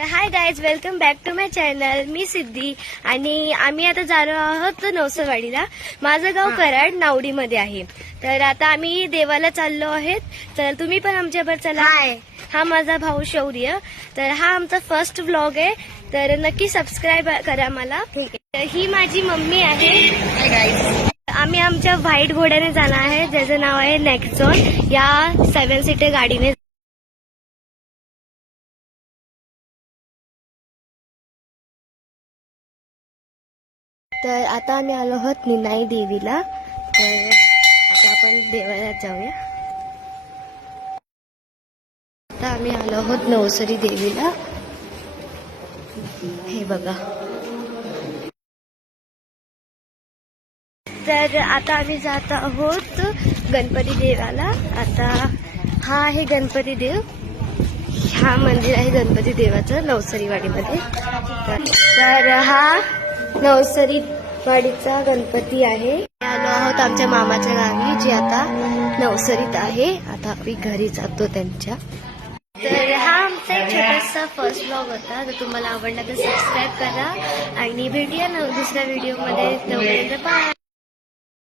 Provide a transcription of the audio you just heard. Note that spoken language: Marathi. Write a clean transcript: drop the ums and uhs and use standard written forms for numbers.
High guys, welcome back to my channel. मी सिद्धी आणि आम्ही आता जालो आहोत नवसरवाडीला. माझं गाव कराड नावडीमध्ये आहे. तर आता आम्ही देवाला चाललो आहेत. तर तुम्ही पण आमच्याबरोबर चला. हा माझा भाऊ शौर्य. तर हा आमचा फर्स्ट व्लॉग आहे. तर नक्की सबस्क्राईब करा मला. ही माझी मम्मी आहे. आम्ही आमच्या व्हाईट घोड्याने जाणार आहे, ज्याचं नाव आहे नेक्सॉन. या 7 सीटर गाडीने. तर आता आम्ही आलो आहोत निनाई देवीला. तर आता आपण देवाला जाऊया. आता आम्ही आलो आहोत नवसरी देवीला. हे बघा. तर आता आम्ही जात आहोत गणपती देवाला. आता हा आहे गणपती देव. हा मंदिर आहे गणपती देवाचं नवसरीवाडीमध्ये. तर हा नवसरी वाडीचा गणपती आहे. आलो आहोत आमच्या मामाच्या गावी, जे आता नवसरीत आहे. आता आम्ही घरी जातो त्यांच्या. तर हा आमचा एक छोटासा फर्स्ट व्लॉग होता. जर तुम्हाला आवडला तर सबस्क्राईब करा आणि भेटूया दुसऱ्या व्हिडिओमध्ये. तोपर्यंत बाय.